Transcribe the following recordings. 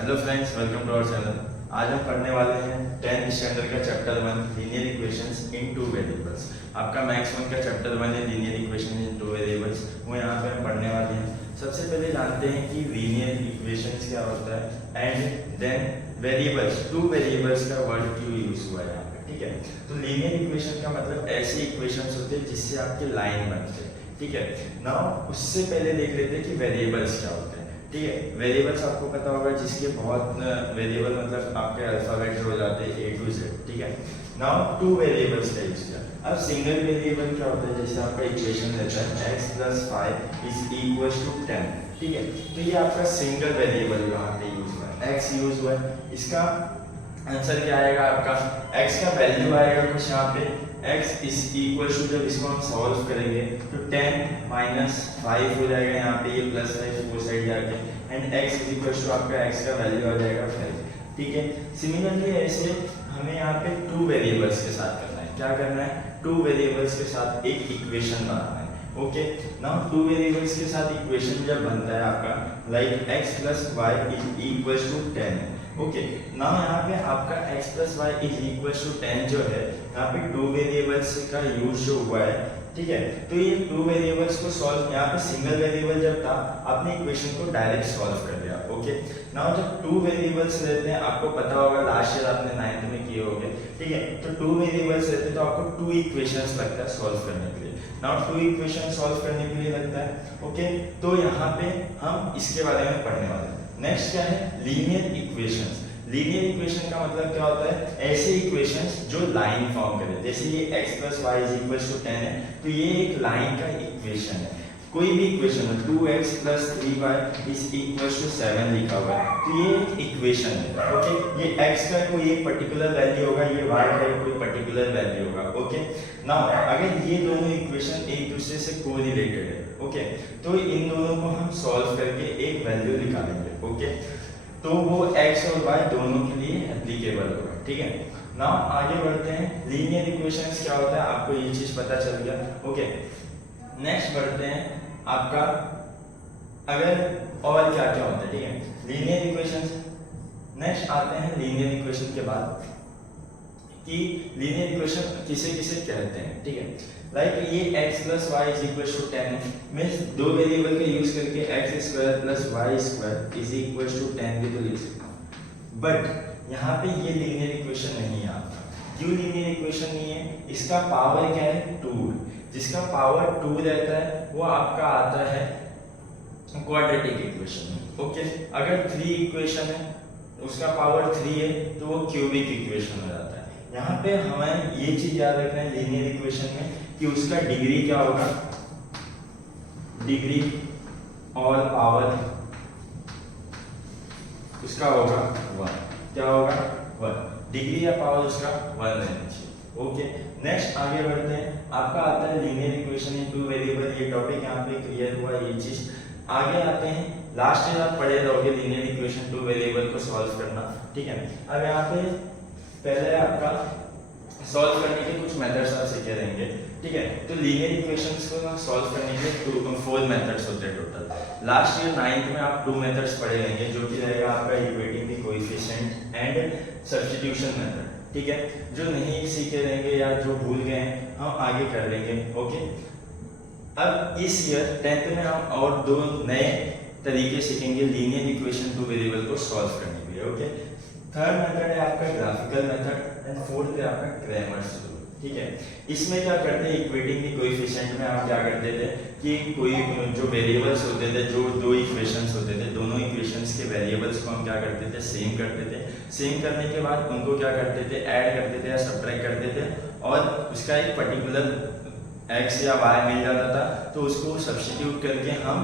Hello friends, welcome to our channel. आज हम पढ़ने वाले हैं 10th स्टैंडर्ड का chapter 1 linear equations in two variables. आपका मैथ्स 1 का चैप्टर 1 है linear equation in two variables, वो यहाँ पे हम पढ़ने वाले हैं। सबसे पहले जानते हैं कि लीनियर इक्वेशंस क्या होता है and then variables, two variables का वर्ड क्यों यूज हुआ है यहाँ पे, ठीक है। तो लीनियर इक्वेशन का मतलब ऐसे इक्वेशंस होते हैं जिससे आपके लाइन बनते हैं, ठीक है। नाउ उससे पहले देख लेते हैं कि वेरिएबल्स क्या होते हैं, ठीक है। वेरिएबल्स आपको पता होगा जिसके बहुत वेरिएबल मतलब आपके अल्फाबेट हो जाते हैं A to Z, ठीक है। नाउ टू वेरिएबल्स का यूज किया। अब सिंगल वेरिएबल क्या होता है, जैसे आपका इक्वेशन रहता है x + 5 इज इक्वल टू 10, ठीक है। तो ये आपका सिंगल वेरिएबल यहाँ पे यूज हुआ है, x यूज हुआ है। इसका आंसर क्या आएगा, आपका x का वैल्यू आएगा कुछ यहाँ पे x इज इक्वल टू, जब इसको हम सॉल्व करेंगे तो 10 - 5 हो जाएगा यहाँ पे, ये प्लस 5 फोर साइड जाके, and x is equal to आपका x का वैल्यू आ जाएगा 5, ठीक है। सिमिलरली ऐसे हमें यहाँ पे टू वेरिएबल्स के साथ करना है। क्या करना है, टू वेरिएबल्स के साथ एक इक्वेशन बनाना है, ओके। नाउ टू वेरिएबल्स के साथ इक्वेशन जब बनता है आपका like x + y is equal to 10, okay. Now यहाँ पे आपका x + y is equal to 10 जो है, यहाँ पे टू वेरिएबल्स का यूज जो हुआ है, ठीक है। तो ये टू वेरिएबल्स को सॉल्व, यहाँ पे सिंगल वेरिएबल जब था आपने इक्वेशन को डायरेक्ट सॉल्व कर दिया, ओके। नाउ जब टू वेरिएबल्स रहते हैं, आपको पता होगा लास्ट ईयर आपने 9th में किए होंगे, ठीक है। तो टू वेरिएबल्स रहते हैं तो आपको टू इक्वेशंस लगता है सॉल्व करने के लिए। नाउ टू इक्वेशन सॉल्व करने के लिए लगता है, ओके। तो यहाँ पे हम इसके बारे में पढ़ने वाले हैं। नेक्स्ट क्या है, लीनियर इक्वेशंस। लीनियर इक्वेशन का मतलब क्या होता है, ऐसे इक्वेशंस जो लाइन फॉर्म करें। जैसे ये x + y is equal to 10 है, तो ये एक लाइन का इक्वेशन है। कोई भी इक्वेशन है 2x + 3y is equal to 7 लिखा हुआ है, तो ये एक इक्वेशन है, ओके। ये x का कोई एक पर्टिकुलर वैल्यू होगा, ये y का कोई पर्टिकुलर वैल्यू होगा, ओके। नाउ अगर ये दोनों इक्वेशन एक दूसरे से कोरिलेटेड है, ओके, तो इन दोनों को हम सॉल्व करके एक वैल्यू निकालेंगे, ओके। तो वो x और y दोनों के लिए एप्लीकेबल होगा, ठीक है। नाउ आगे बढ़ते हैं, लीनियर इक्वेशंस क्या होता है, आपको ये चीज पता चल गया, ओके। नेक्स्ट बढ़ते हैं आपका, अगर और क्या क्या होता है, ठीक है, लीनियर इक्वेशंस। नेक्स्ट आते हैं लीनियर इक्वेशन के बाद कि लीनियर इक्वेशन किसे किसे कहते हैं, ठीक है। लाइक ये x + y is equal to 10 means दो वेरिएबल का यूज करके x² + y² is equal to 10 भी तो लिख सकता हूं। बट यहाँ पे ये लीनियर इक्वेशन नहीं है आपका। क्यों लीनियर इक्वेशन नहीं है, इसका पावर क्या है, 2। जिसका पावर 2 रहता है वो आपका आता है क्वाड्रेटिक इक्वेशन में, ओके। अगर 3 इक्वेशन है उसका पावर 3 है तो वो क्यूबिक इक्वेशन हो जाता है। यहाँ पे हमें ये चीज याद रखना है लीनियर इक्वेशन में कि उसका डिग्री क्या होगा, डिग्री और पावर उसका होगा 1। क्या होगा, 1। डिग्री या पावर उसका 1 रहना चाहिए, ओके। नेक्स्ट आगे बढ़ते हैं, आपका आता है linear equation in two variable. ये टॉपिक यहाँ पे क्लियर हुआ, ये चीज। आगे आते हैं, लास्ट ईयर आप पढ़े रहोगे लीनियर इक्वेशन टू वेरिएबल को सॉल्व करना, ठीक है। अब यहाँ पे पहले आपका सॉल्व करने के कुछ मेथड्स आप सीखे रहेंगे, ठीक है। तो लीनियर इक्वेशंस को सॉल्व करने के 4 मेथड्स होते हैं टोटल। लास्ट ईयर 9th में आप 2 मेथड्स पढ़े रहेंगे, जो कि रहेगा आपका equating the coefficient and substitution method, ठीक है। जो नहीं सीखे रहेंगे या जो भूल गए हैं हम आगे कर लेंगे, ओके। अब इस ईयर 10th में हम और 2 नए तरीके सीखेंगे लीनियर इक्वेशन टू वेरिएबल को सॉल्व करने के लिए, ओके। थर्ड मेथड है आपका ग्राफिकल मेथड एंड फोर्थ है आपका क्रैमर्स रूल, ठीक है। इसमें क्या करते हैं, इक्वेटिंग द कोएफिशिएंट में आप क्या करते थे कि कोई जो वेरिएबल्स होते थे, जो दो इक्वेशंस होते थे, दोनों इक्वेशंस के वेरिएबल्स को हम क्या करते थे, सेम करते थे। सेम करने के बाद उनको क्या करते थे, ऐड करते थे या सब्ट्रैक्ट करते थे, और उसका एक पर्टिकुलर x या y मिल जाता था, तो उसको सब्स्टिट्यूट करके हम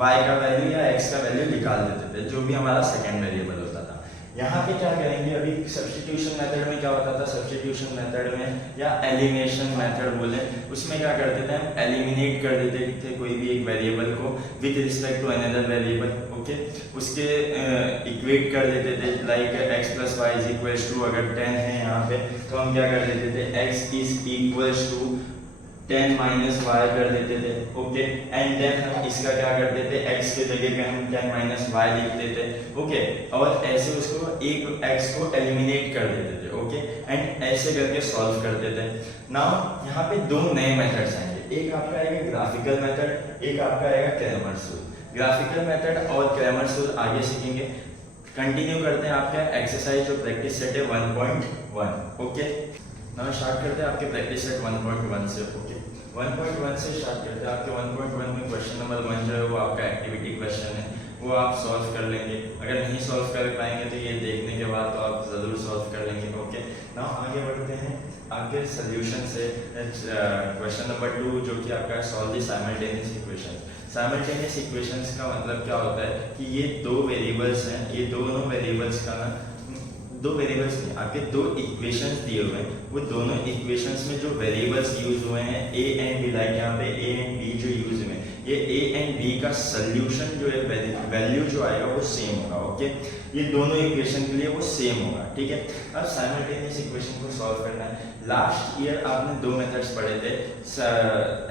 y का वैल्यू या x का वैल्यू निकाल देते थे, जो भी हमारा सेकेंड वेरिएबल होता था। यहाँ पे क्या करेंगे, अभी सब्स्टिट्यूशन मेथड में क्या होता था, सब्स्टिट्यूशन मेथड में या एलिमिनेशन मेथड बोले, उसमें क्या करते थे, हम एलिमिनेट कर देते थे कोई भी एक वेरिएबल को with respect to another variable, okay. उसके इक्वेट कर देते थे, like x + y is equal to, अगर 10 है यहाँ पे तो हम क्या कर देते थे, x is equal to 10 minus y कर देते थे, ओके। एंड देन हम इसका क्या करते थे, x के जगह पे हम 10 माइनस वाई लिखते थे, ओके। और ऐसे उसको एक x को एलिमिनेट कर देते थे, ओके। एंड ऐसे करके सॉल्व करते थे। नाउ यहाँ पे दो नए मेथड्स आएंगे, एक आपका आएगा ग्राफिकल मेथड, एक आपका आएगा क्रैमर्स रूल। ग्राफिकल मेथड और क्रैमर्स रूल आगे सीखेंगे। कंटिन्यू करते हैं आपका एक्सरसाइज जो प्रैक्टिस सेट है 1.1, ओके। नाउ स्टार्ट करते हैं आपके प्रैक्टिस सेट 1.1 से, ओके। 1.1 से स्टार्ट करते हैं। आपके 1.1 में क्वेश्चन नंबर 1 जो है वो आपका एक्टिविटी क्वेश्चन है, वो आप सॉल्व कर लेंगे। अगर नहीं सॉल्व कर पाएंगे तो ये देखने के बाद तो आप ज़रूर सॉल्व कर लेंगे, ओके। नाउ आगे बढ़ते हैं आपके सोल्यूशन से। क्वेश्चन नंबर 2 जो कि आपका solve the simultaneous equation. Simultaneous equations का मतलब क्या होता है कि ये दो वेरिएबल्स हैं, ये दोनों वेरिएबल्स का ना, दो वेरिएबल्स नहीं, आपके दो इक्वेशंस दिए हुए हैं, वो दोनों इक्वेशंस में जो वेरिएबल्स यूज हुए हैं a एंड b, लाइक यहाँ पे a एंड b जो यूज हुए हैं, ये a एंड b का सोल्यूशन जो है वैल्यू जो आएगा वो सेम होगा, ओके। ये दोनों इक्वेशन के लिए वो सेम होगा, ठीक है। अब साइमल्टेनियस इक्वेशन को सॉल्व करना है। लास्ट ईयर आपने दो मेथड्स पढ़े थे,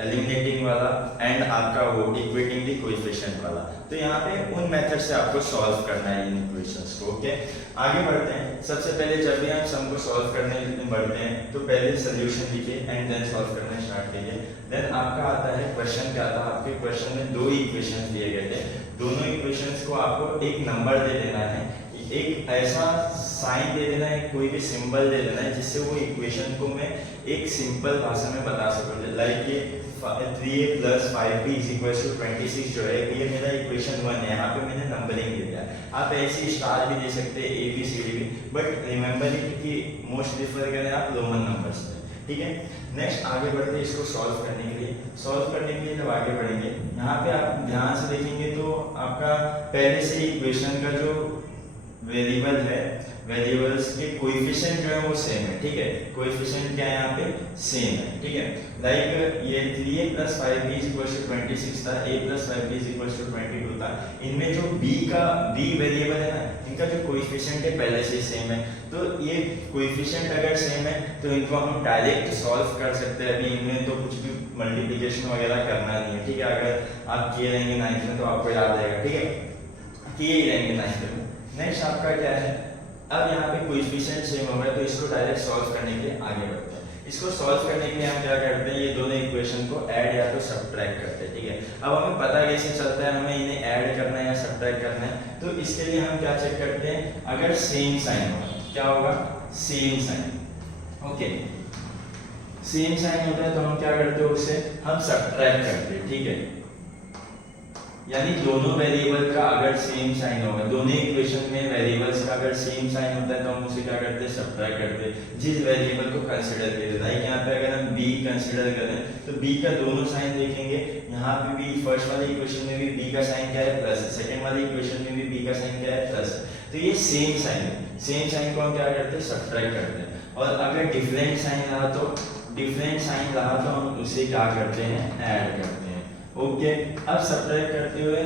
एलिमिनेटिंग वाला एंड आपका वो इक्वेटिंग द कोएफिशिएंट वाला। तो यहाँ पे उन मेथड से आपको सॉल्व करना है इन इक्वेशंस को, ओके। आगे बढ़ते हैं। सबसे पहले जब भी हम सम को सॉल्व करने बढ़ते हैं तो पहले सोल्यूशन लिखिए एंड देन सॉल्व करना स्टार्ट कीजिए। देन आपका आता है क्वेश्चन, क्या था आपके क्वेश्चन में दो इक्वेशंस दिए गए थे, दोनों इक्वेशंस को आपको एक नंबर दे देना है, एक ऐसा साइन दे देना है, कोई भी सिंबल दे देना है जिससे वो इक्वेशन को मैं एक सिंपल भाषा में बता सकूं। लाइक ये 3a + 5b = 26 जो है ये मेरा इक्वेशन 1 है, यहाँ पे मैंने नंबरिंग दे दिया। आप ऐसे स्टार भी दे सकते हैं, a b c d भी, बट रिमेंबर इट कि मोस्ट प्रिफर करें आप रोमन नंबर्स में, ठीक है। नेक्स्ट आगे बढ़ते हैं इसको सॉल्व करने के लिए। सॉल्व करने के लिए जब आगे बढ़ेंगे, यहाँ पे आप ध्यान से देखेंगे तो आपका पहले से इक्वेशन का जो वेरिएबल है, वेरिएबल्स के कोएफिशिएंट जो है वो सेम है, ठीक है। कोएफिशिएंट क्या है यहाँ पे, सेम है, ठीक है। लाइक ये 3a + 5b = 26 था, a + 5b = 22 था। इनमें जो b वेरिएबल है ना, इनका जो कोएफिशिएंट है पहले से ही सेम है। तो ये कोएफिशिएंट अगर सेम है तो इनको हम डायरेक्ट सॉल्व कर सकते हैं। अभी इनमें तो कुछ भी मल्टीप्लिकेशन वगैरह करना नहीं है, ठीक है। अगर आप किए रहेंगे 9th में तो आपको याद रहेगा, ठीक है, किए ही रहेंगे 9th में। नेक्स्ट आपका क्या है, अब यहाँ पे कोएफिशिएंट सेम होगा तो इसको डायरेक्ट सॉल्व करने के लिए आगे बढ़ते हैं। इसको सॉल्व करने के लिए हम क्या करते हैं, ये दोनों इक्वेशन को ऐड या तो सब्ट्रैक्ट करते हैं, ठीक है। अब हमें पता कैसे चलता है हमें इन्हें ऐड करना है या सब्ट्रैक्ट करना है, तो इसके लिए हम क्या चेक करते हैं, अगर सेम साइन होगा, क्या होगा, same sign, okay. Same sign होता है तो हम क्या करते हैं, उससे हम सब्ट्रैक्ट करते हैं, ठीक है। यानी दोनों वेरिएबल का अगर सेम साइन होगा, दोनों इक्वेशन में वेरिएबल्स का अगर सेम साइन होता है तो हम उसे क्या करते हैं, सब्ट्रैक्ट करते हैं जिस वेरिएबल को कंसीडर किया जाता है। यहाँ पे अगर हम b कंसीडर करें तो b का दोनों साइन देखेंगे, यहाँ पे भी फर्स्ट वाली इक्वेशन में भी b का साइन क्या है, प्लस है, सेकंड वाली इक्वेशन में भी b का साइन क्या है, प्लस है। तो ये सेम साइन है, सेम साइन को हम क्या करते हैं, सब्ट्रैक्ट करते हैं। और अगर डिफरेंट साइन रहा तो हम उसे क्या करते हैं, ऐड करते हैं, ओके। अब सब्ट्रैक्ट करते हुए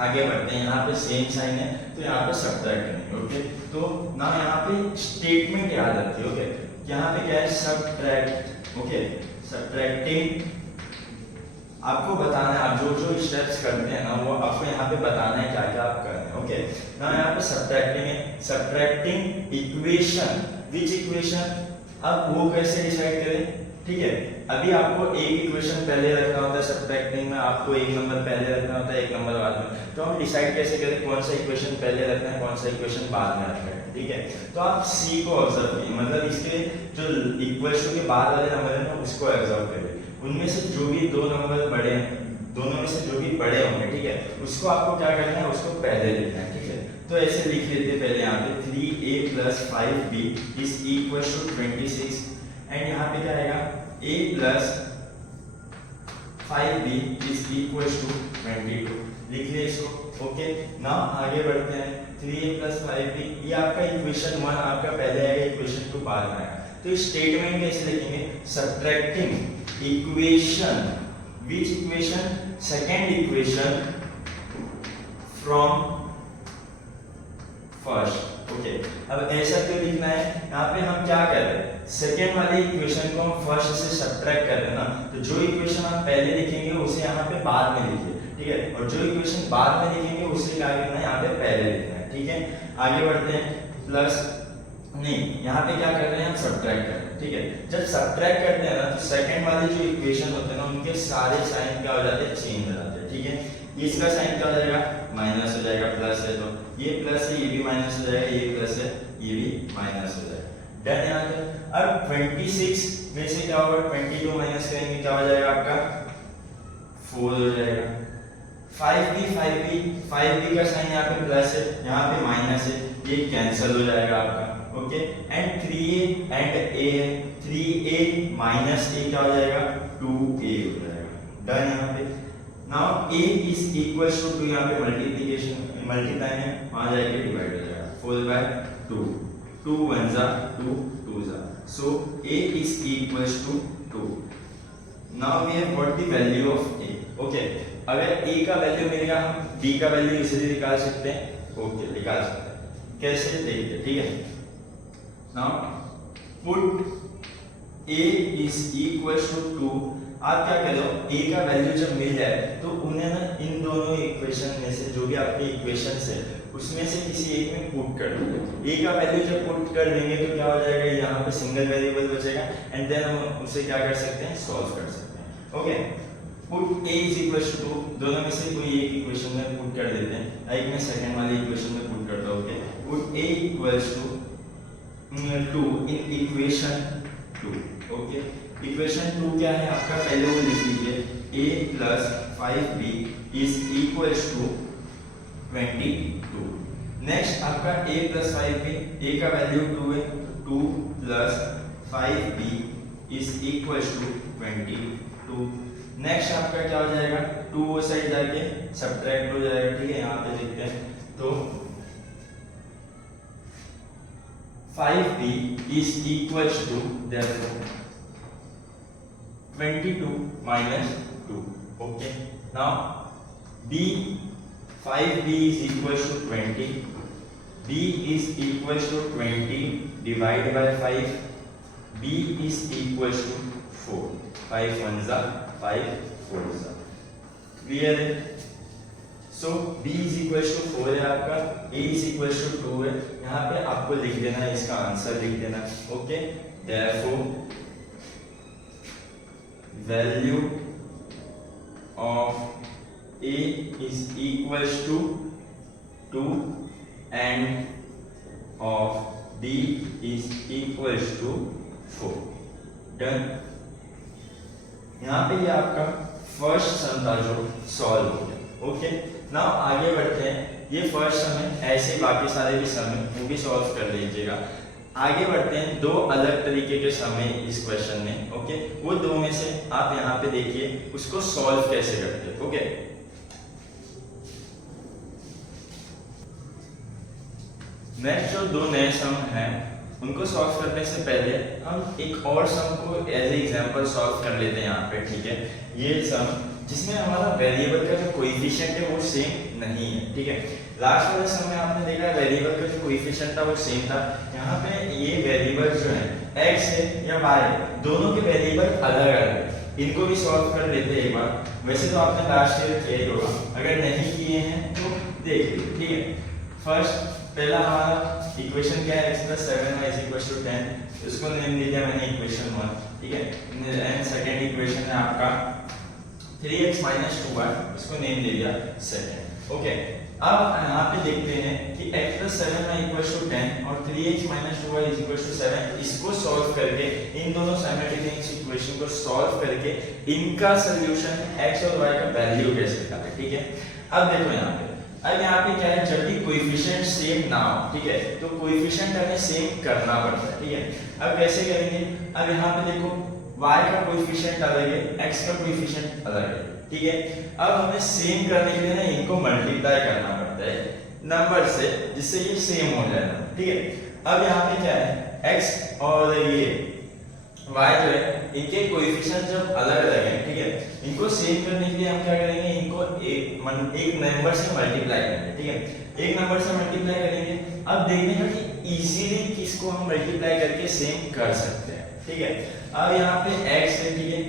आगे बढ़ते हैं। यहाँ पे सेम साइन है तो यहाँ पे सब्ट्रैक्ट करेंगे, ओके। तो ना यहाँ पे स्टेटमेंट याद रखिए, ओके। यहाँ पे क्या है, सब्ट्रैक्ट, ओके। सब्ट्रैक्टिंग आपको बताना है, आप जो स्टेप्स करते हैं ना वो आपको यहाँ पे बताना है क्या क्या आप कर रहे हैं, ओके। ना यहाँ पे सब्ट्रैक्टिंग है, सब्ट्रैक्टिंग इक्वेशन, विच इक्वेशन, अब वो कैसे डिसाइड करें, ठीक है। अभी आपको एक इक्वेशन पहले रखना होता है, सब्ट्रैक्टिंग में आपको एक नंबर पहले रखना होता है, एक नंबर बाद में। तो हम डिसाइड कैसे करें कौन सा इक्वेशन पहले रखना है, कौन सा इक्वेशन बाद में रखना है, ठीक है। तो आप सी को ऑब्जर्व कीजिए, मतलब इसके जो इक्वल्स टू के बाद वाले नंबर है ना उसको ऑब्जर्व करिए। उनमें से जो भी दो नंबर बड़े हैं, दोनों में से जो भी बड़े होंगे, ठीक है, उसको आपको क्या करना है, उसको पहले लिखना है, ठीक है। तो ऐसे लिख लेते हैं पहले यहाँ पे 3a + 5b = 26 एंड यहाँ पे क्या आएगा, a + 5b = 22, लिख लिया इसको, ओके। नाउ आगे बढ़ते हैं। 3a + 5b ये आपका इक्वेशन 1 आपका पहले आएगा, इक्वेशन 2 बाद में आएगा। तो स्टेटमेंट कैसे लिखेंगे, subtracting equation, which equation, second equation from first, okay, अब ऐसा क्यों लिखना है, यहाँ पे हम क्या कर रहे हैं, सेकेंड वाली इक्वेशन को हम फर्स्ट से सब्ट्रैक्ट कर रहे हैं ना, तो जो इक्वेशन आप पहले लिखेंगे उसे यहाँ पे बाद में लिखिए, ठीक है, और जो इक्वेशन बाद में लिखेंगे उसे क्या करना है, यहाँ पे पहले लिखना है, ठीक है। आगे बढ़ते हैं, प्लस नहीं, यहाँ पे क्या कर रहे हैं हम सब्ट्रैक्ट कर रहे हैं, ठीक है। जब सब्ट्रैक्ट करते हैं ना तो सेकंड वाले जो इक्वेशन होते हैं ना उनके सारे साइन क्या हो जाते हैं, चेंज हो जाते हैं, ठीक है। इसका साइन क्या हो जाएगा, माइनस हो जाएगा, प्लस है तो ये प्लस है, ये भी माइनस हो जाएगा, ये प्लस है, ये भी माइनस हो जाएगा, डन। यहाँ पे अब 26 में से क्या होगा, 22 माइनस करेंगे क्या हो जाएगा आपका 4 हो जाएगा। 5b का साइन यहाँ पे प्लस है, यहाँ पे माइनस है, ये कैंसिल हो जाएगा आपका, okay. And 3a and a है, 3a माइनस a क्या हो जाएगा, 2a हो जाएगा, डन। यहाँ पे now a is equal to 2, यहाँ पे मल्टीप्लिकेशन मल्टीप्लाई है, वहां जाके डिवाइड हो जाएगा, 4/2, 2 1 जा 2 2 जा, सो a is equals to 2। now we have got the value of a, okay. अगर a का वैल्यू मिलेगा हम b का वैल्यू इजीली निकाल सकते हैं, ओके, निकाल सकते हैं, कैसे देखते, ठीक है। now put a is equals to 2, आप क्या करो, a का वैल्यू जब मिल जाए तो उन्हें ना इन दोनों इक्वेशन में से जो भी आपके इक्वेशंस है उसमें से किसी एक में पुट कर दो। a का वैल्यू जब पुट कर देंगे तो क्या हो जाएगा, यहाँ पे सिंगल वेरिएबल बचेगा एंड देन हम उसे क्या कर सकते हैं, सॉल्व कर सकते हैं, okay. Put a is equal to 2, दोनों में से कोई एक इक्वेशन में पुट कर देते हैं, लाइक मैं सेकंड वाली इक्वेशन में पुट करता हूं, okay. Put a equals to 2 in equation 2, okay. Equation 2 क्या है आपका, पहले वो लिख लीजिए, a plus 5b is equals to 22। Next आपका a प्लस 5b, a का वैल्यू 2 है, 2 plus 5b is equals to 22। Next आपका क्या हो जाएगा, 2 वो साइड जाके सब्ट्रैक्ट हो जाएगा, ठीक है। यहाँ पे देखते हैं तो 5b is equals to therefore 22 minus 2, okay। now b 5b is equals to 20, b is equals to 20 divided by 5, b is equals to 4, 5 1s are 5 4s are, clear है। so b is equals to 4 है आपका, a is equals to 2 है, यहाँ पे आपको लिख देना है, इसका आंसर लिख देना, okay. therefore value of a is equals to 2 and of b is equals to 4, done. यहाँ पे ये आपका फर्स्ट सम था जो सॉल्व हो गया, ओके। नाउ आगे बढ़ते हैं, ये फर्स्ट सम है, ऐसे बाकी सारे भी सम है वो भी सॉल्व कर लीजिएगा। आगे बढ़ते हैं, दो अलग तरीके के सम है इस क्वेश्चन में, ओके। वो दो में से आप यहाँ पे देखिए उसको सॉल्व कैसे करते हैं, ओके। नेक्स्ट जो दो नए सम हैं उनको सॉल्व करने से पहले हम एक और सम को एज ए एग्जांपल सॉल्व कर लेते हैं यहाँ पे, ठीक है। ये सम जिसमें हमारा वेरिएबल का जो कोएफिशिएंट है वो सेम नहीं है, ठीक है। लास्ट वाले सम में आपने देखा वेरिएबल का जो कोएफिशिएंट था वो सेम था, यहाँ पे ये वेरिएबल जो है x है या y, दोनों के वेरिएबल अलग अलग है, इनको भी सॉल्व कर लेते हैं एक बार। वैसे तो आपने लास्ट ईयर किया ही होगा, अगर नहीं किए हैं तो देख लीजिए, ठीक है। फर्स्ट पहला हमारा इक्वेशन क्या है, x + 7y = 10, इसको नेम दे दिया मैंने इक्वेशन 1, ठीक है। एंड सेकंड इक्वेशन है आपका 3x - 2y, इसको नेम दे दिया सेकंड, ओके। अब यहाँ पे देखते हैं कि x + 7y = 10 और 3x - 2y = 7, इसको सॉल्व करके इन दोनों साइमल्टेनियस इक्वेशन को सॉल्व करके इनका सॉल्यूशन x और y का वैल्यू कैसे निकालें, ठीक है। अब देखो यहाँ पे, अब यहाँ पे क्या है, जब भी कोएफिशिएंट सेम ना हो, ठीक है, तो कोएफिशिएंट हमें सेम करना पड़ता है, ठीक है। अब कैसे करेंगे, अब यहाँ पे देखो y का कोएफिशिएंट अलग है, x का कोएफिशिएंट अलग है, ठीक है। अब हमें सेम करने के लिए ना इनको मल्टीप्लाई करना पड़ता है नंबर से, जिससे ये सेम हो जाए, ठीक है। अब यहाँ पे क्या है, x और ये y जो है इनके कोएफिशिएंट जब अलग अलग हैं, ठीक है, इनको सेम करने के लिए हम क्या करेंगे, इनको एक नंबर से मल्टीप्लाई करेंगे, ठीक है। एक नंबर से मल्टीप्लाई करेंगे, अब देखने का कि इजीली किसको हम मल्टीप्लाई करके सेम कर सकते हैं, ठीक है। अब यहाँ पे x है, ठीक है,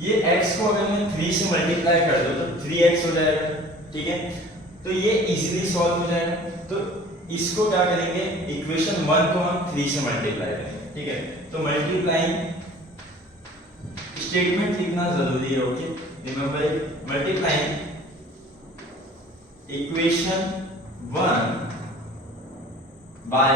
ये x को अगर मैं 3 से मल्टीप्लाई कर दूं तो 3x हो जाएगा, ठीक है। तो ये इजीली सॉल्व हो जाएगा। तो इसको क्या करेंगे, इक्वेशन 1 को हम 3 से मल्टीप्लाई करेंगे, ठीक है। तो मल्टीप्लाइंग स्टेटमेंट लिखना जरूरी है, okay, remember it. Multiplying equation 1 by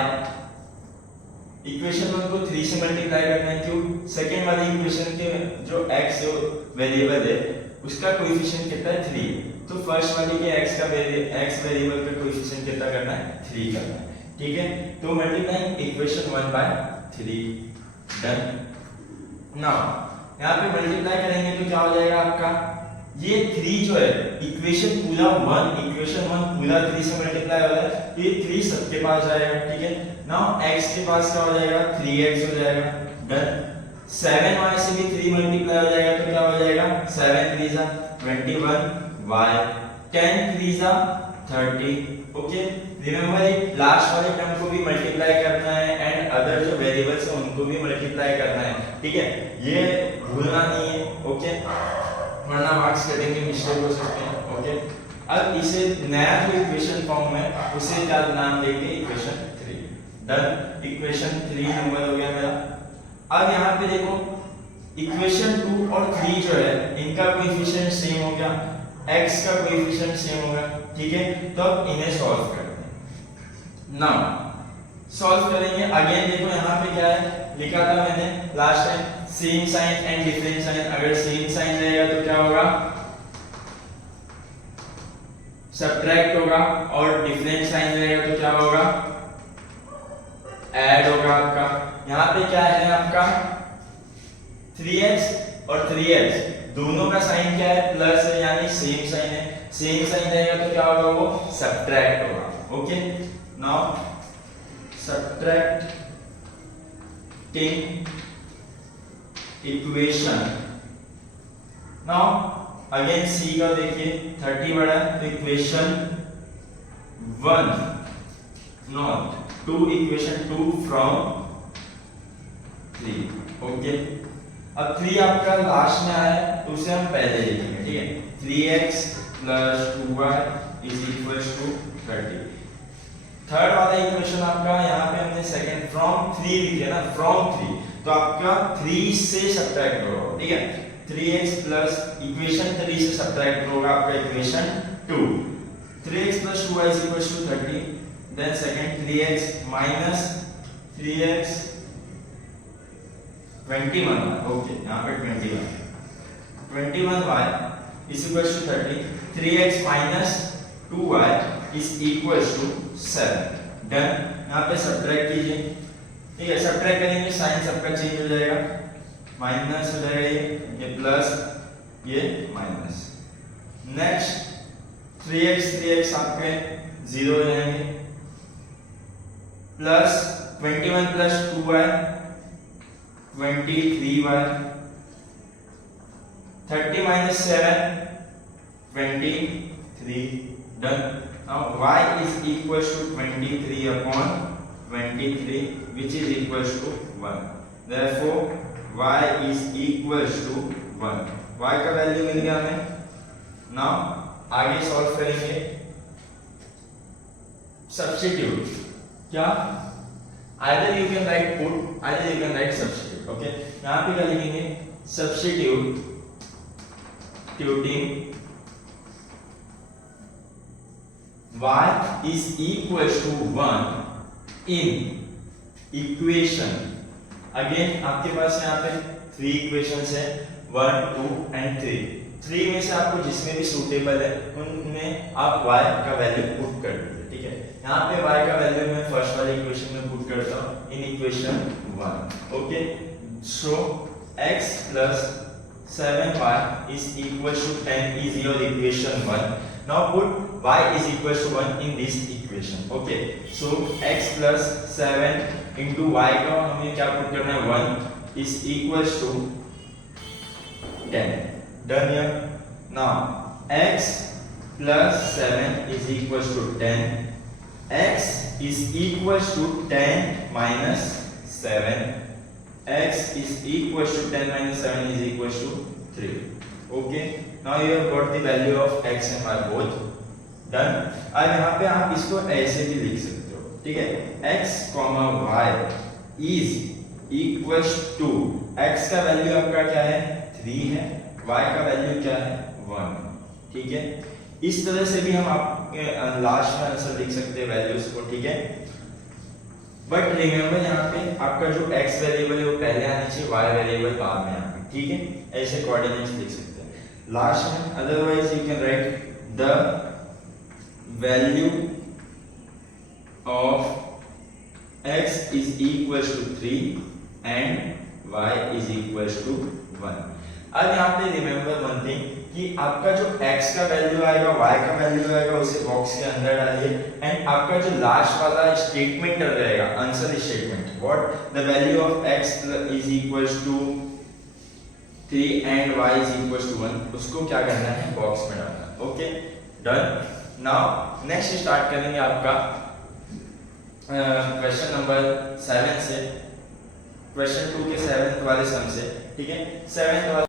equation 1 को 3 से मल्टीप्लाई करना है, क्यों, सेकेंड वाली इक्वेशन के जो x जो वेरिएबल है उसका कोएफिशिएंट कितना है, 3। तो फर्स्ट वाली के x वेरिएबल का कोएफिशिएंट कितना करना है, 3 करना है, ठीक है। तो multiplying equation 1 by 3, done. Now यहाँ पे मल्टीप्लाई करेंगे तो क्या हो जाएगा आपका, ये 3 जो है इक्वेशन पूरा 1 पूरा 3 से मल्टीप्लाई हो रहा है, तो ये 3 सबके पास जाएगा, ठीक है। नाउ x के पास क्या हो जाएगा, 3x हो जाएगा, डन। 7y से भी 3 मल्टीप्लाई हो जाएगा तो क्या हो जाएगा, 7 3 जा 21y, 10 3 जा 30, ओके। रिमेंबर इट, लास्ट वाले टर्म को भी मल्टीप्लाई करना है एंड अदर जो वेरिएबल्स हैं उनको भी मल्टीप्लाई करना है, ठीक है, ये भूलना नहीं है, ओके, वरना मार्क्स कटेंगे, मिस्टेक हो सकते हैं, ओके। अब इसे नया जो इक्वेशन फॉर्म है उसे क्या नाम देंगे, इक्वेशन 3, डन। इक्वेशन 3 नंबर हो गया मेरा। अब यहाँ पे देखो इक्वेशन 2 और 3 जो है इनका कोएफिशिएंट सेम हो गया, x का कोएफिशिएंट सेम होगा, ठीक है। तो अब इन्हें सॉल्व करते हैं। नाउ सॉल्व करेंगे, अगेन देखो यहाँ पे क्या है लिखा था मैंने last time, same sign and different sign. अगर सेम साइन रहेगा तो क्या होगा, सब्ट्रैक्ट होगा, और डिफरेंट साइन रहेगा तो क्या होगा, ऐड होगा आपका। यहाँ पे क्या है आपका 3x और 3x दोनों का साइन क्या है, प्लस है, यानी सेम साइन है। सेम साइन रहेगा तो क्या होगा, वो सब्ट्रैक्ट होगा, okay. Now subtracting equation. Now again c का देखिए 30 बड़ा है तो equation 1 not 2, equation 2 from 3, okay. अब 3 आपका लास्ट में आया है तो उसे हम पहले लिखेंगे, ठीक है। 3x plus 2y is equals to 30। Third वाला इक्वेशन आपका यहाँ पे हमने सेकंड फ्रॉम 3 लिखे ना, फ्रॉम 3, तो आपका 3 से सब्ट्रैक्ट होगा, ठीक है। 3x प्लस इक्वेशन 3 से सब्ट्रैक्ट होगा आपका equation 2। 3x plus 2y is equals to 30, then second 3x minus 3x 21, okay, यहाँ पे 21y is equals to 30, 3x minus 2y is equals to 7, done. यहाँ पे सब्ट्रैक्ट कीजिए, ठीक है, सब्ट्रैक्ट करेंगे साइन सबका चेंज हो जाएगा, माइनस हो जाएगा ये प्लस, ये माइनस। नेक्स्ट 3x आपके 0 हो जाएंगे, plus 21 plus 2y 23y, 30 minus 7 23, done. Now y is equals to 23 upon 23, which is equals to 1. Therefore y is equals to 1. y का वैल्यू मिल गया हमें। Now आगे सॉल्व करेंगे, सब्स्टिट्यूट। क्या, either you can write put, either you can write substitute, okay। यहाँ पे क्या लिखेंगे, substituting y is equals to 1 in equation। Again आपके पास यहाँ पे 3 इक्वेशंस है, 1 2 एंड 3। 3 में से आपको जिसमें भी सूटेबल है उनमें आप y का वैल्यू पुट कर दीजिए, ठीक है। यहाँ पे y का वैल्यू मैं फर्स्ट वाले इक्वेशन में पुट करता हूँ in equation 1, okay. So x plus 7y is equals to 10 is your equation 1। Now put y is equals to 1 in this equation, okay। So x plus 7 into y का हमें क्या put करना है, 1 is equals to 10, done here। Now x plus 7 is equals to 10. X is equals to 10 minus 7. X is equals to 10 minus 7 is equals to 3. Okay. Now you have got the value of x and y both. Done. अब यहाँ पे आप इसको ऐसे भी लिख सकते हो, ठीक है, x, y is equals to, x का वैल्यू आपका क्या है 3 है, y का वैल्यू क्या है 1, ठीक है। इस तरह से भी हम आपके लास्ट में आंसर लिख सकते हैं वैल्यूज को, ठीक है। बट रिमेंबर यहाँ पे आपका जो x वेरिएबल है वो पहले आना चाहिए, y वेरिएबल बाद में आना, ठीक है। ऐसे कोऑर्डिनेट्स लिख सकते हैं लास्ट में। Otherwise you can write the value of x is equal to 3 and y is equal to 1। अब यहाँ पे रिमेंबर वन थिंग कि आपका जो x का वैल्यू आएगा, y का वैल्यू आएगा, उसे बॉक्स के अंदर डालिए एंड आपका जो लास्ट वाला स्टेटमेंट रहेगा answer statement, what the value of x is equals to 3 and y is equals to 1, उसको क्या करना है बॉक्स में डालना। Okay, done. Now next start करेंगे आपका क्वेश्चन नंबर 7 से, क्वेश्चन 2 के 7th वाले सम से, ठीक है। 7th वाले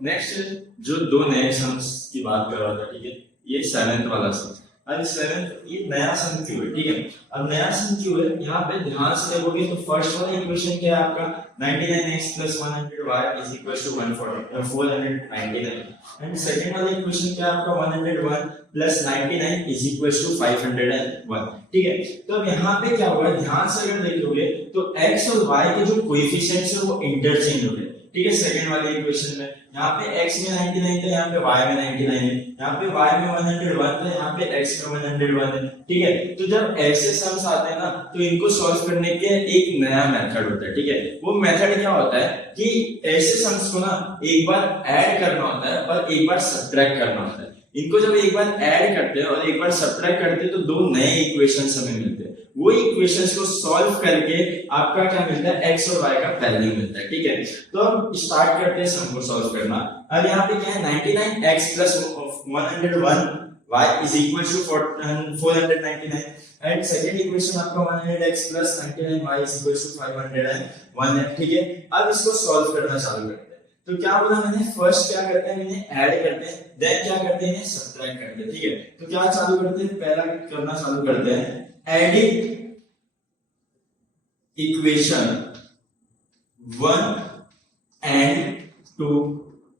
नेक्स्ट जो दो नए सम्स की बात कर रहा था, ठीक है, ये 7th वाला सम। अब 7th ये नया सम क्यों है, ठीक है। अब नया सम क्यों है, यहाँ पे ध्यान से देखोगे तो फर्स्ट वाला इक्वेशन क्या है आपका 99x + 100y = 499 एंड सेकंड वाला इक्वेशन क्या है आपका 101 + 99 = 501, ठीक है। तो अब यहाँ पे क्या होगा, ध्यान से अगर देखोगे तो x और y के जो कोएफिशिएंट्स है वो इंटरचेंज हो गए, ठीक है। सेकंड वाले इक्वेशन में यहाँ पे x में 99 था, यहाँ पे y में 99 है, यहाँ पे y में 101 था, यहाँ पे x में 101 है, ठीक है। तो जब ऐसे सम्स आते हैं ना तो इनको सॉल्व करने के एक नया मेथड होता है, ठीक है। वो मेथड क्या होता है कि ऐसे सम्स को ना एक बार ऐड करना होता है और एक बार सब्ट्रैक्ट करना होता है। इनको जब एक बार ऐड करते हैं और एक बार सब्ट्रैक्ट करते हैं तो दो नए इक्वेशंस हमें मिलते हैं। वो इक्वेशंस को सॉल्व करके आपका क्या मिलता है x और y का वैल्यू मिलता है, ठीक है। तो अब स्टार्ट करते हैं सम को सॉल्व करना। अब यहाँ पे क्या है 99x + 101 y = 499 and second equation आपका 100x + 99y = 501 है, ठीक है। अब इसको सॉल्व करना चालू करते हैं। तो क्या बोला मैंने, फर्स्ट क्या करते हैं इन्हें ऐड करते हैं, देन क्या करते हैं इन्हें सब्ट्रैक्ट करते हैं, ठीक है। तो क्या चालू करते हैं, पहला करना चालू करते हैं adding equation 1 and 2,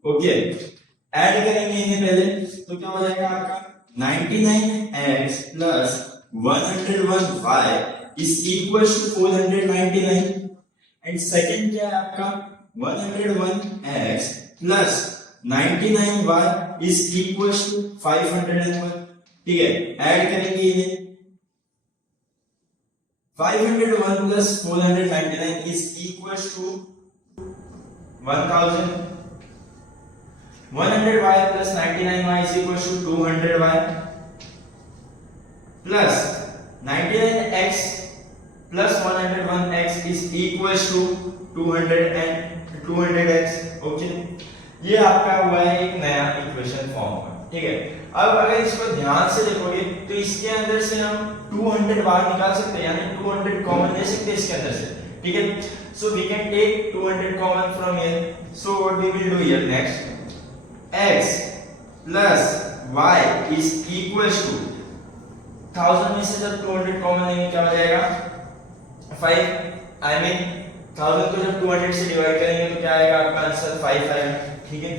okay. Add करेंगे इन्हें पहले, तो क्या हो जाएगा आपका 99x + 101y = 499 एंड सेकंड क्या है आपका 101x + 99y = 501, ठीक है। ऐड करेंगे इन्हें 501 + 499 = 1000, 100y + 99y = 200y plus 99x + 101x = 200x, okay. ये आपका हुआ है एक नया इक्वेशन फॉर्म का, ठीक है। अब अगर इसको ध्यान से देखोगे तो इसके अंदर से हम 200 बाहर निकाल सकते हैं, यानी 200 कॉमन ले सकते हैं इसके अंदर से, ठीक है। So we can take 200 common from here. So what we will do here, next x + y = 1000 में से जब 200 कॉमन लेंगे क्या हो जाएगा 5, आई मीन 1000 को जब 200 से डिवाइड करेंगे तो क्या आएगा आपका आंसर 5 आएगा, ठीक है।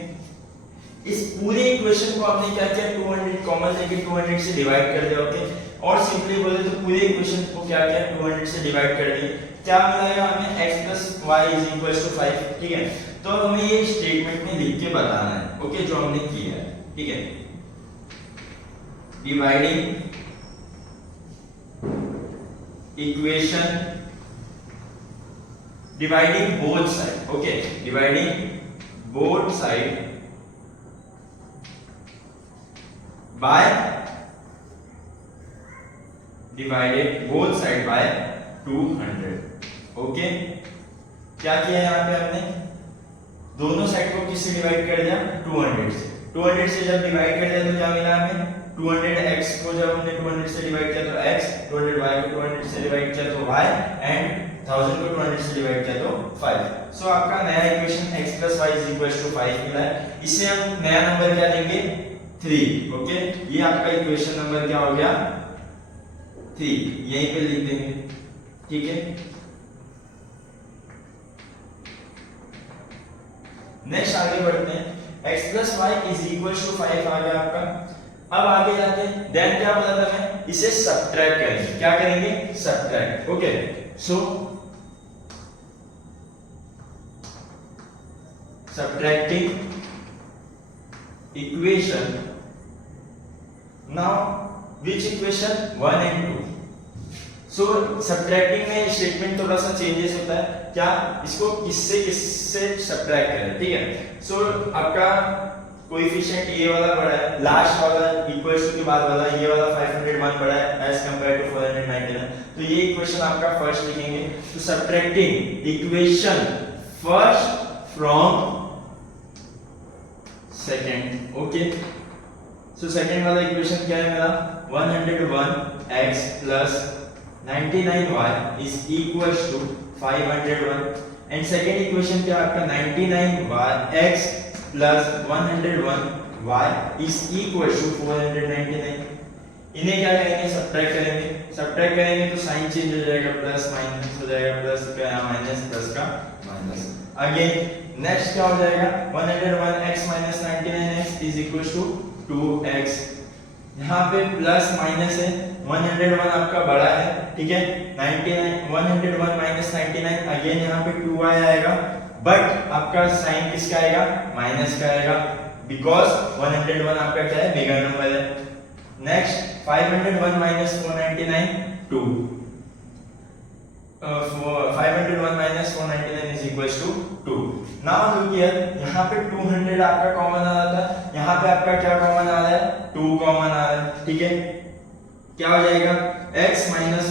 इस पूरे इक्वेशन को आपने क्या किया 200 कॉमन लेके 200 से डिवाइड कर दिया, ओके। और सिंपली बोले तो पूरे इक्वेशन को क्या किया 200 से डिवाइड कर दिया, क्या मिलेगा हमें x + y = 5, ठीक है। तो हमें ये स्टेटमेंट में लिख के बताना है, ओके, जो हमने किया है, ठीक है। Dividing equation, dividing both side, okay, dividing both side by divided both side by 200, okay। क्या किया यहाँ पे हमने दोनों साइड को किससे डिवाइड कर दिया, 200 से। 200 से जब डिवाइड कर दिया तो क्या मिला हमें, 200x को जब हमने 200 से डिवाइड किया तो x, 200y को 200 से डिवाइड किया तो y, एंड 1000 को 200 से डिवाइड किया तो 5। सो आपका नया इक्वेशन x + y = 5 मिला है। इसे हम नया नंबर क्या देंगे, 3। ओके, ये आपका इक्वेशन नंबर क्या हो गया, 3, यहीं पे लिख देंगे। ठीक है, नेक्स्ट आगे बढ़ते हैं। x + y = 5 आ गया आपका। अब आगे जाते हैं, देन क्या बोला था मैं, इसे सब्ट्रैक्ट करेंगे। क्या करेंगे, subtract. Okay, so subtracting equation, now which equation, 1 and 2। So subtracting में स्टेटमेंट थोड़ा सा चेंजेस होता है, क्या, इसको किससे किससे सब्ट्रैक्ट करें। ठीक है, सो आपका कोएफिशिएंट ये वाला बड़ा है, लास्ट वाला इक्वल्स टू के बाद वाला ये वाला 501 बड़ा है एज कंपेयर टू 499। तो ये इक्वेशन आपका फर्स्ट लिखेंगे। तो subtracting equation first from second. Okay, so second वाला इक्वेशन क्या है मेरा, 101x + 99y = 501। And second equation क्या आपका, 99x + 101y = 499। इन्हें क्या करेंगे, सब्ट्रैक्ट करेंगे। सब्ट्रैक्ट करेंगे तो साइन चेंज हो जाएगा, प्लस माइनस हो जाएगा, प्लस का माइनस, प्लस का माइनस। अगेन नेक्स्ट क्या हो जाएगा, 101x - 99x = 2x। यहाँ पे प्लस माइनस है, 101 आपका बड़ा है। ठीक है, 101 - 99, अगेन यहाँ पे 2y आएगा, बट आपका साइन किसका आएगा, माइनस का आएगा, बिकॉज 101 आपका क्या है, बिगर नंबर है। नेक्स्ट 501 - 499 2, 501 - 499 = 2। नाउ लुक हियर, यहाँ पे 200 आपका कॉमन आ रहा था, यहाँ पे आपका क्या कॉमन आ रहा है, 2 कॉमन आ रहा है। ठीक है, क्या हो जाएगा, x - y =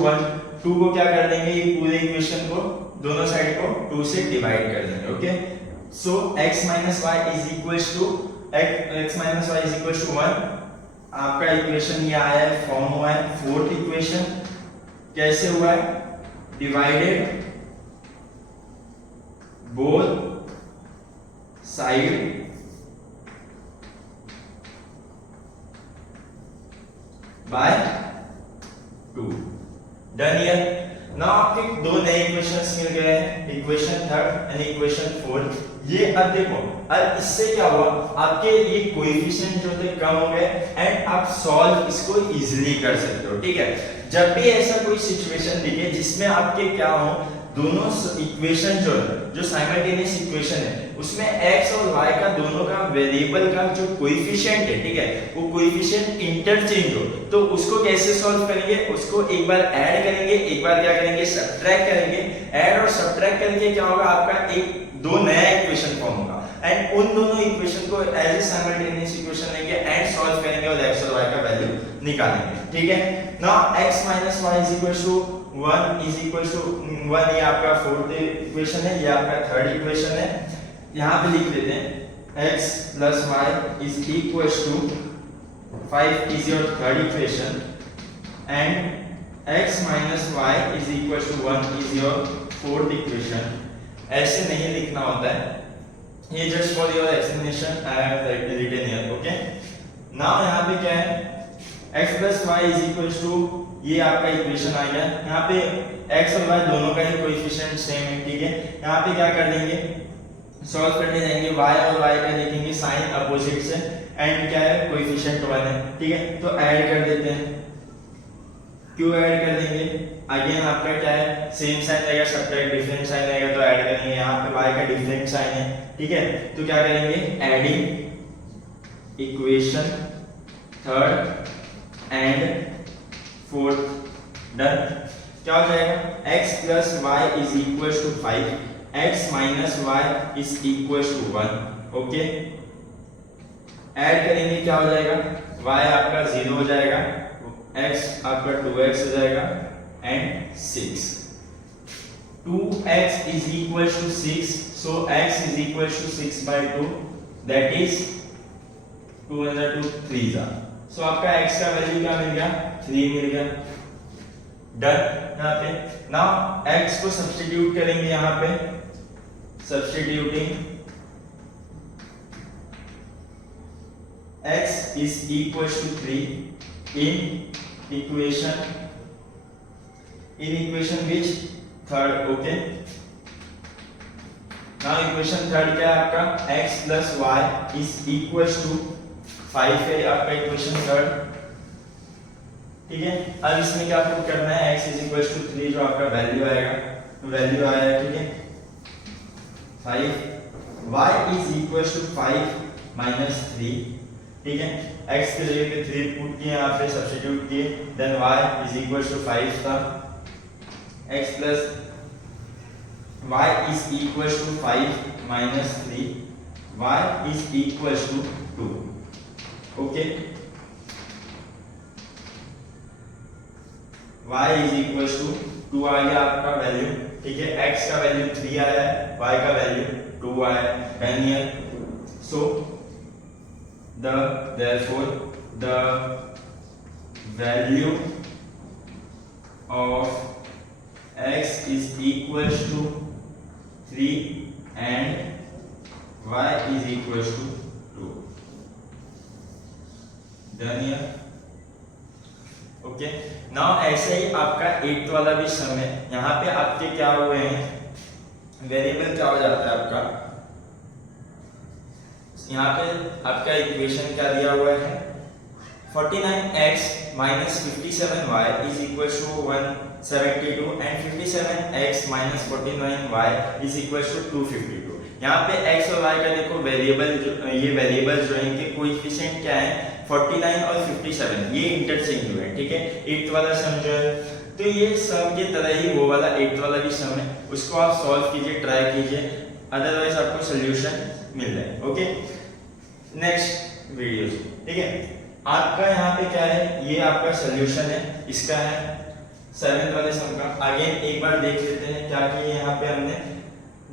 1। 2 को क्या कर देंगे, ये पूरे इक्वेशन को दोनों साइड को 2 से डिवाइड कर देंगे। ओके, सो x - y = 1। आपका इक्वेशन ये आया है, फॉर्म हुआ है। फोर्थ इक्वेशन कैसे हुआ है, divided both side by 2। Done here. Now आपके दो नए इक्वेशंस मिल गए हैं, equation third and equation fourth. ये अब देखो, अब इससे क्या हुआ, आपके ये कोएफिशिएंट जो थे कम हो गए एंड आप सॉल्व इसको इजीली कर सकते हो। ठीक है, जब भी ऐसा कोई सिचुएशन दिखे जिसमें आपके क्या हो, दोनों इक्वेशन जो साइमल्टेनियस इक्वेशन है उसमें x और y का दोनों का वेरिएबल का जो कोएफिशिएंट है, ठीक है, वो कोएफिशिएंट इंटरचेंज हो, तो उसको कैसे सॉल्व करेंगे, उसको एक बार ऐड करेंगे, एक बार क्या करेंगे, सब्ट्रैक्ट करेंगे। ऐड और सब्ट्रैक्ट करके क्या होगा, आपका दो नया इक्वेशन फॉर्म होगा एंड उन दोनों इक्वेशन को एज ए साइमल्टेनियस इक्वेशन लेके एंड सॉल्व करेंगे और x और y का वैल्यू निकालेंगे। ठीक है, नाउ x - y = 1 ये आपका फोर्थ इक्वेशन है, ये आपका थर्ड इक्वेशन है। यहाँ पे लिख लेते हैं x + y = 5 is your third equation and x - y = 1 is your fourth equation. ऐसे नहीं लिखना होता है, ये just for your explanation I have written here. Okay, now यहाँ पे क्या है, x + y = ये आपका इक्वेशन आ गया। यहाँ पे x और y दोनों का ही कोएफिशिएंट सेम है। ठीक है, यहाँ पे क्या कर देंगे, सॉल्व करने जाएंगे, y और y का देखेंगे साइन अपोजिट से एंड क्या है, कोएफिशिएंट 1 है। ठीक है, तो ऐड कर देते हैं। क्यों ऐड कर देंगे, अगेन आपका क्या है, सेम साइन रहेगा, सब्ट्रैक्ट डिफरेंट साइन रहेगा तो ऐड करेंगे। यहाँ पे y का डिफरेंट साइन है। ठीक है, तो क्या करेंगे, adding equation third and fourth. Done. क्या हो जाएगा, x + y = 5, x - y = 1। Okay, add करेंगे, क्या हो जाएगा, y आपका 0 हो जाएगा, x आपका 2x हो जाएगा and 6। 2x is equals to 6, so x is equals to 6 by 2, that is 2 अंदर 2 3 जा, सो आपका x का वैल्यू क्या मिल गया, 3 मिल गया। डन। यहाँ पे नाउ x को सब्स्टिट्यूट करेंगे, यहाँ पे substituting x is equals to 3 in equation which third, okay, now equation third क्या है आपका, x plus y is equals to 5 है आपका इक्वेशन थर्ड, ठीक है। अब इसमें क्या आपको करना है, x is equals to 3 जो आपका वैल्यू आएगा, वैल्यू आया, ठीक है 5, y is equals to 5 minus 3, ठीक है, x के जगह पे 3 पुट किए, यहाँ पे सब्स्टिट्यूट किए, then y is equals to 5 था, x plus y is equals to 5 minus 3, y is equals to 2, okay, y is equals to 2 आ गया आपका वैल्यू, ठीक है, x का वैल्यू 3 आया है, y का वैल्यू 2 आया है, and here so therefore the value of x is equals to 3 and y is equals to 2, done here, okay। now ऐसे ही आपका 8th वाला भी सम है, यहाँ पे आपके क्या हुए हैं, वेरिएबल क्या हो जाता है आपका, यहाँ पे आपका इक्वेशन क्या दिया हुआ है, 49x minus 57y is equals to 172 and 57x minus 49y is equals to 252। यहाँ पे x और y का देखो वेरिएबल, ये वेरिएबल जो है इनके कोएफिशिएंट क्या है, 49 और 57, ये इंटरचेंज हुए हैं, ठीक है। 8th वाला सम जो है, तो ये सम की तरह ही वो वाला 8th वाला भी सम है, उसको आप सॉल्व कीजिए, ट्राई कीजिए, अदरवाइज आपको सोल्यूशन मिल जाए, ओके। नेक्स्ट वीडियो, ठीक है, आपका यहाँ पे क्या है, ये आपका सोल्यूशन है, इसका है 7th वाले सम का। अगेन एक बार देख लेते हैं क्या किए, यहाँ पे हमने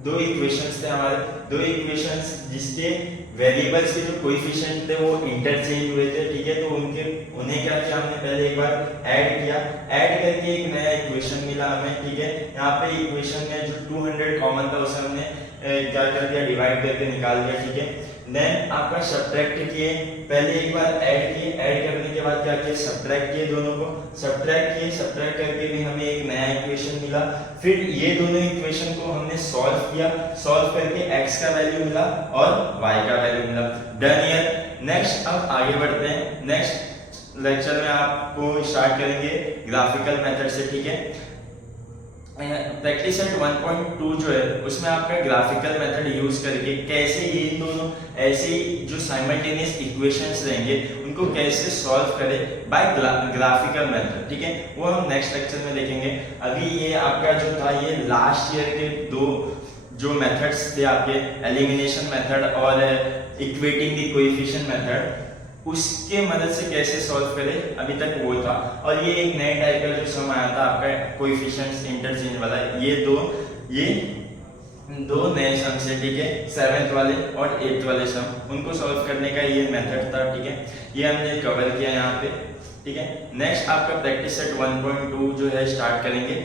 दो इक्वेशंस थे हमारे, दो इक्वेशंस जिसके वेरिएबल्स के जो कोएफिशिएंट थे वो इंटरचेंज हुए थे, ठीक है, तो उन्हें क्या किया हमने, पहले एक बार ऐड किया, ऐड करके एक नया इक्वेशन मिला हमें, ठीक है। यहाँ पे इक्वेशन में जो 200 कॉमन था उसे हमने क्या कर दिया, डिवाइड करके निकाल दिया, ठीक है। देन आपका सब्ट्रैक्ट किए, पहले एक बार ऐड किए, ऐड करने के बाद क्या किया, सब्ट्रैक्ट किए, दोनों को सब्ट्रैक्ट किए, सब्ट्रैक्ट करके भी हमें एक नया इक्वेशन मिला, फिर ये दोनों इक्वेशन को हमने सॉल्व किया, सॉल्व करके x का वैल्यू मिला और y का वैल्यू मिला, डन हियर। नेक्स्ट अब आगे बढ़ते हैं, नेक्स्ट लेक्चर में आपको स्टार्ट करेंगे ग्राफिकल मेथड से, ठीक है। प्रैक्टिस सेट 1.2 जो है उसमें आपका ग्राफिकल मेथड यूज करके कैसे ये दोनों ऐसे जो साइमल्टेनियस इक्वेशंस रहेंगे उनको कैसे सॉल्व करें बाय ग्राफिकल मेथड, ठीक है, वो हम नेक्स्ट लेक्चर में देखेंगे। अभी ये आपका जो था ये लास्ट ईयर के दो जो मेथड्स थे आपके, एलिमिनेशन मेथड और इक्वेटिंग द कोएफिशिएंट मेथड, उसके मदद से कैसे सॉल्व करें, अभी तक वो था। और ये एक नए टाइप का जो सम आया था आपका कोएफिशिएंट्स इंटरचेंज वाला, ये दो नए सम से, ठीक है, 7th वाले और 8th वाले सम, उनको सॉल्व करने का ये मेथड था, ठीक है, ये हमने कवर किया यहाँ पे, ठीक है। नेक्स्ट आपका प्रैक्टिस सेट 1.2 जो है स्टार्ट करेंगे